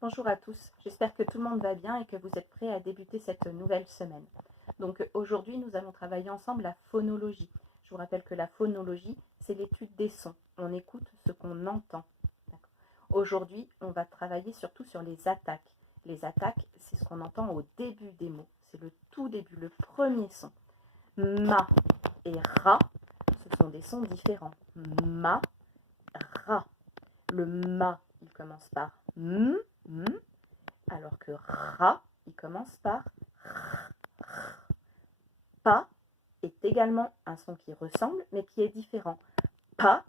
Bonjour à tous, j'espère que tout le monde va bien et que vous êtes prêts à débuter cette nouvelle semaine. Donc aujourd'hui, nous allons travailler ensemble la phonologie. Je vous rappelle que la phonologie, c'est l'étude des sons. On écoute ce qu'on entend. Aujourd'hui, on va travailler surtout sur les attaques. Les attaques, c'est ce qu'on entend au début des mots. C'est le tout début, le premier son. Ma et ra, ce sont des sons différents. Ma, ra. Le ma, il commence par m, alors que ra, il commence par r. Pa est également un son qui ressemble, mais qui est différent. Pa,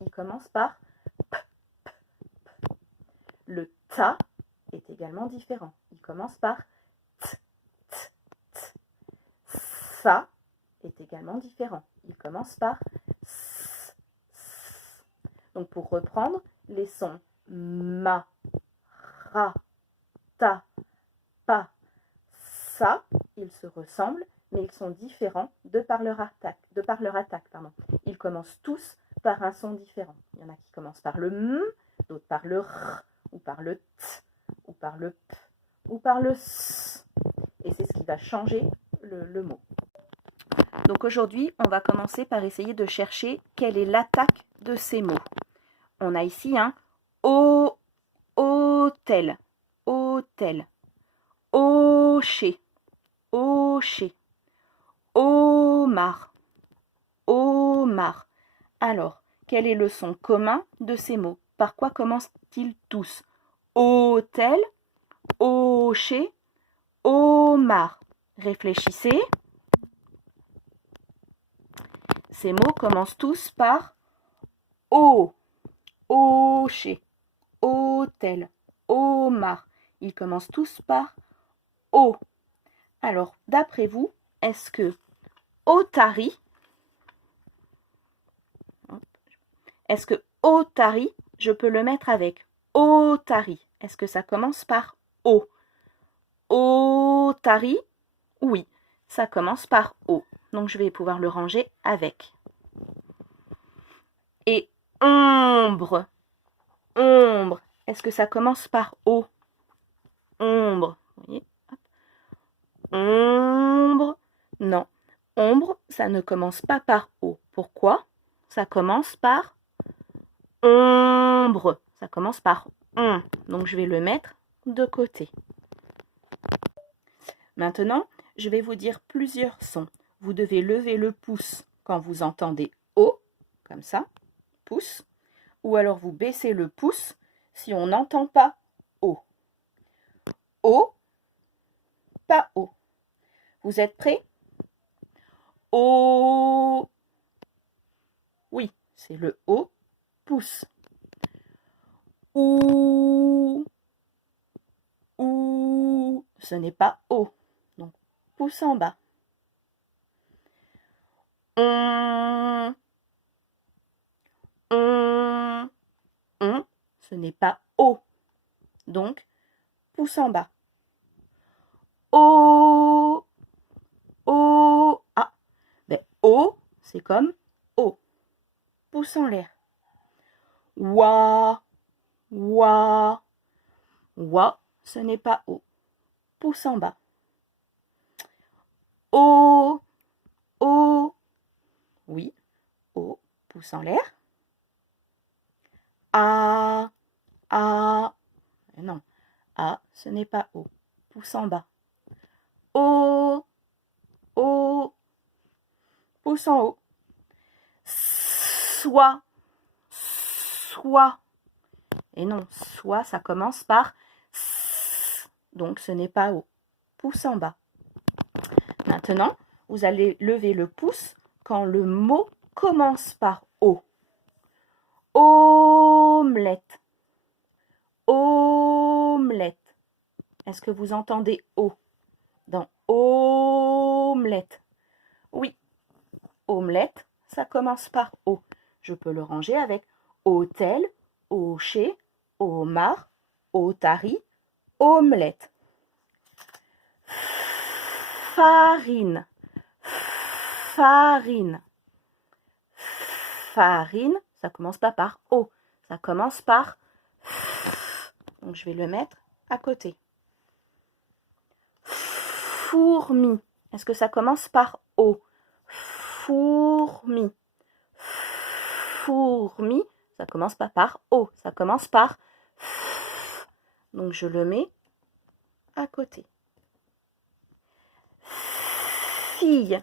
il commence par p. Le ta est également différent. Il commence par t. Sa est également différent. Il commence par s. Donc pour reprendre, les sons ma, ra, ta, pa, sa, ils se ressemblent, mais ils sont différents de par leur attaque. Ils commencent tous par un son différent. Il y en a qui commencent par le m, d'autres par le r, ou par le t, ou par le p, ou par le s. Et c'est ce qui va changer le mot. Donc aujourd'hui, on va commencer par essayer de chercher quelle est l'attaque de ces mots. On a ici un hôtel, hôtel, hocher, hocher, homard, homard. Alors, quel est le son commun de ces mots? Par quoi commencent-ils tous? Hôtel, hocher, homard. Réfléchissez. Ces mots commencent tous par O, hocher, hôtel, homard. Ils commencent tous par O. Alors, d'après vous, est-ce que Otari, je peux le mettre avec Otari? Est-ce que ça commence par O? Otari, oui, ça commence par O. Donc, je vais pouvoir le ranger avec. Et ombre, ombre, est-ce que ça commence par O? Ombre, vous voyez, hop. Ombre, non. Ombre, ça ne commence pas par O. Pourquoi? Ça commence par ombre. Ça commence par on. Donc, je vais le mettre de côté. Maintenant, je vais vous dire plusieurs sons. Vous devez lever le pouce quand vous entendez O, comme ça, pouce. Ou alors vous baissez le pouce si on n'entend pas O. O, pas O. Vous êtes prêts? O. Oui, c'est le O, pouce. Ou. Ou. Ce n'est pas O. Donc, pouce en bas. On. On. Ce n'est pas O. Donc, pouce en bas. O. O. Ah. Ben, O, c'est comme O. Pouce en l'air. Wa. Wa. Wa, ce n'est pas O. Pouce en bas. O. O. Oui. O. Pouce en l'air. A. A. Non. A, ce n'est pas O. Pouce en bas. O. O. Pouce en haut. Soit. Soit. Et non, soit, ça commence par S. Donc, ce n'est pas O. Pouce en bas. Maintenant, vous allez lever le pouce quand le mot commence par O. Omelette. Omelette. Est-ce que vous entendez O dans omelette? Oui. Omelette, ça commence par O. Je peux le ranger avec hôtel, hocher, homard, otari, omelette. Farine. Farine. Farine, ça commence pas par O. Ça commence par F. Donc, je vais le mettre à côté. Fourmi. Est-ce que ça commence par O? Fourmi. Fourmi. Ça commence pas par O. Ça commence par F. Donc, je le mets à côté. Fille.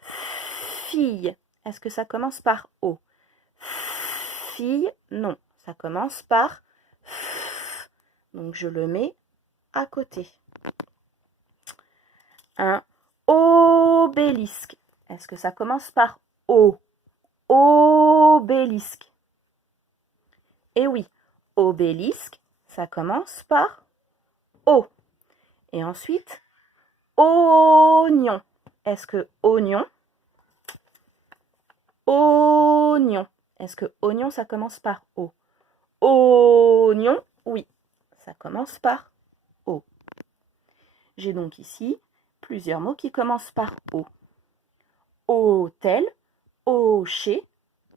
Fille. Est-ce que ça commence par O? Fille, non. Ça commence par F. Donc, je le mets à côté. Un obélisque. Est-ce que ça commence par O? Obélisque. Et oui, obélisque, ça commence par O. Et ensuite, oignon. Est-ce que oignon? Oignon. Est-ce que oignon, ça commence par O? Oignon, oui, ça commence par O. J'ai donc ici plusieurs mots qui commencent par O. Hôtel, hocher,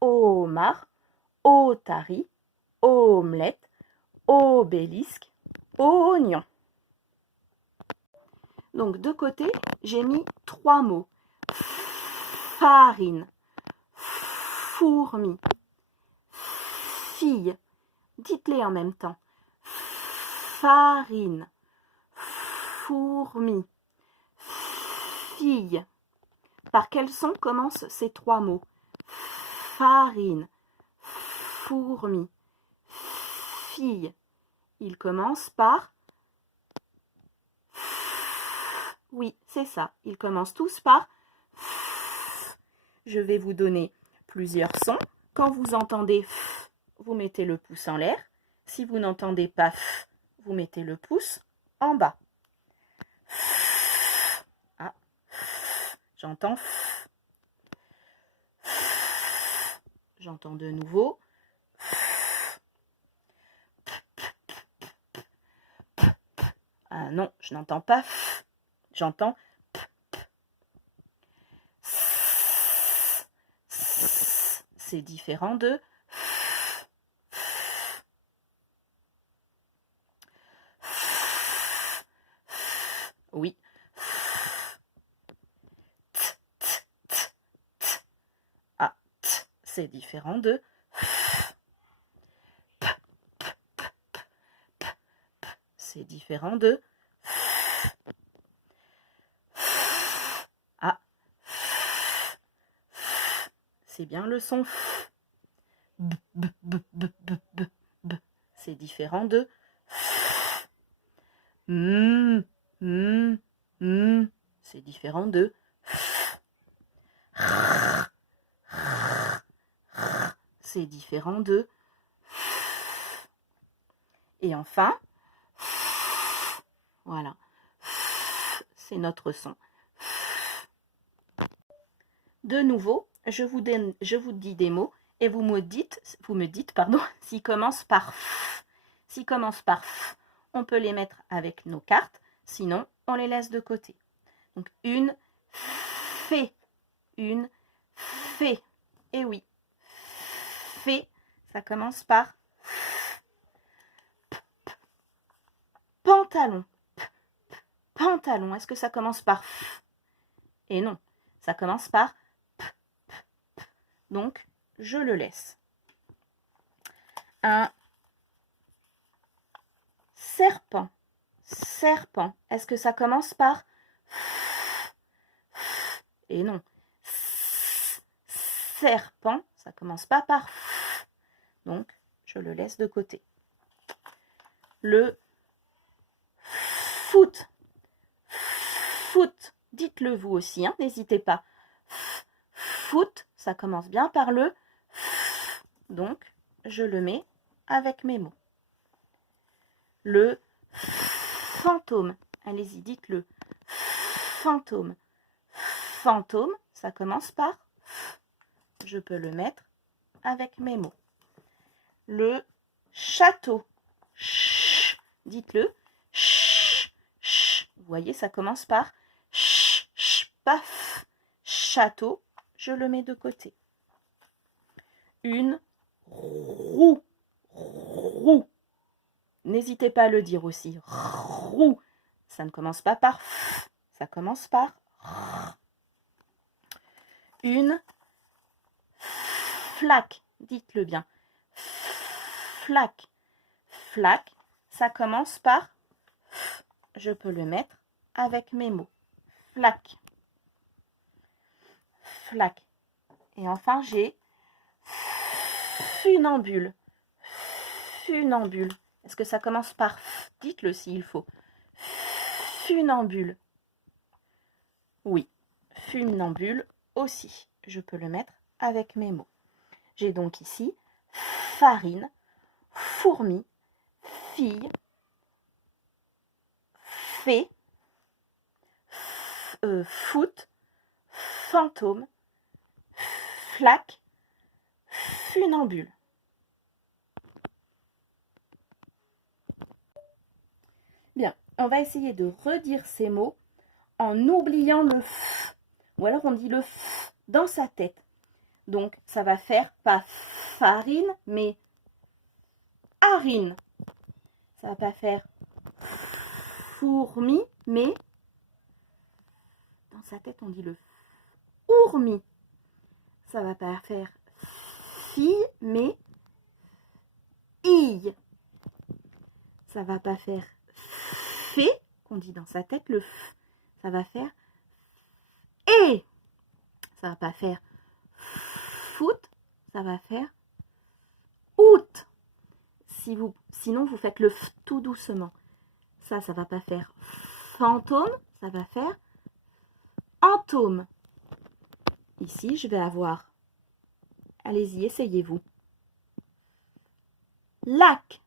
homard, otarie, omelette, obélisque, oignon. Donc de côté, j'ai mis 3 mots. Farine, fourmi, fille. Dites-les en même temps. Farine, fourmi, fille. Par quel son commencent ces 3 mots? Farine, fourmi, fille. Ils commencent par... Oui, c'est ça. Ils commencent tous par... Je vais vous donner plusieurs sons. Quand vous entendez... vous mettez le pouce en l'air. Si vous n'entendez pas F, vous mettez le pouce en bas. Ah, j'entends F. J'entends de nouveau. Ah non, je n'entends pas F. J'entends c'est différent de oui. Ah, c'est différent de c'est différent de ah, c'est bien le son c'est différent de c'est différent de c'est différent de et enfin voilà, c'est notre son. De nouveau, je vous dis des mots et vous me dites s'ils commencent par F. S'ils commencent par F, on peut les mettre avec nos cartes, sinon on les laisse de côté. Donc une fée, une fée. Et oui, fée, ça commence par F. Pantalon. Pantalon, est-ce que ça commence par F? Et non, ça commence par P. Donc, je le laisse. Un serpent. Serpent, est-ce que ça commence par F? Et non. Serpent, ça commence pas par F. Donc, je le laisse de côté. Le foot. Foot, dites-le vous aussi, hein, n'hésitez pas. Foot, ça commence bien par le F. Donc, je le mets avec mes mots. Le fantôme, allez-y, dites-le. Fantôme. Fantôme, ça commence par F. Je peux le mettre avec mes mots. Le château. Ch, dites-le. Ch, ch. Vous voyez, ça commence par ch, ch, paf. Château, je le mets de côté. Une roue. Roue. n'hésitez pas à le dire aussi. Roux, ça ne commence pas par f, ça commence par r. Une flaque, dites-le bien. Flaque, flaque, ça commence par f. Je peux le mettre avec mes mots. Flaque, flaque. Et enfin, j'ai funambule. Funambule. Est-ce que ça commence par f? Dites-le s'il faut. Funambule. Oui, funambule aussi. Je peux le mettre avec mes mots. J'ai donc ici farine, fourmi, fille, fée, foot, fantôme, flaque, funambule. Bien, on va essayer de redire ces mots en oubliant le f. Ou alors on dit le f dans sa tête. Donc ça va faire pas farine, mais harine. Ça va pas faire fourmi, mais dans sa tête on dit le ourmi. Ça va pas faire fille, mais ille. Ça va pas faire fée, qu'on dit dans sa tête le f. Ça va faire et. Ça va pas faire foot, ça va faire out. Sinon, vous faites le f tout doucement. Ça va pas faire fantôme, ça va faire antôme. Ici, je vais avoir, allez-y, essayez-vous. Lac,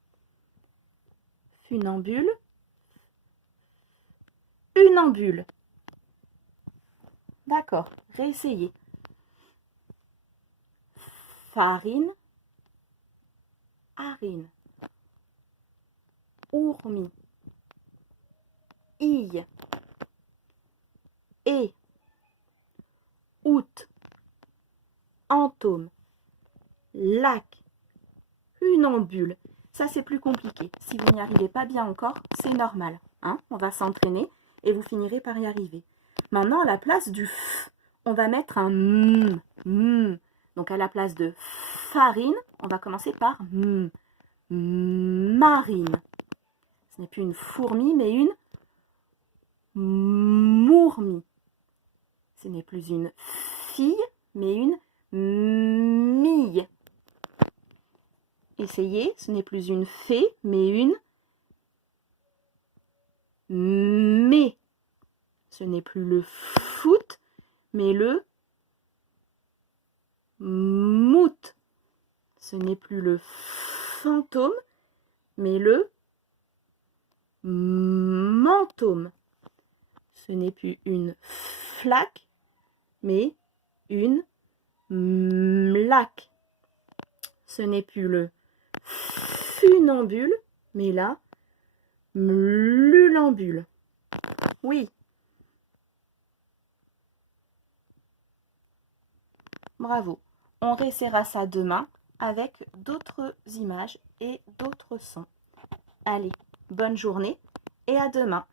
funambule, unambule. D'accord, réessayez. Farine, harine, ourmi, ille, et, out, antôme, lac, unambule. Ça, c'est plus compliqué. Si vous n'y arrivez pas bien encore, c'est normal. Hein, on va s'entraîner et vous finirez par y arriver. Maintenant, à la place du f, on va mettre un m. Donc, à la place de farine, on va commencer par m. Marine. Ce n'est plus une fourmi, mais une mourmi. Ce n'est plus une fille, mais une mille. Essayez, ce n'est plus une fée, mais une mé. Ce n'est plus le foot, mais le mout. Ce n'est plus le fantôme, mais le mentôme. Ce n'est plus une flaque, mais une mlaque. Ce n'est plus le funambule, mais la mlulambule. Oui. Bravo. On réessayera ça demain avec d'autres images et d'autres sons. Allez, bonne journée et à demain.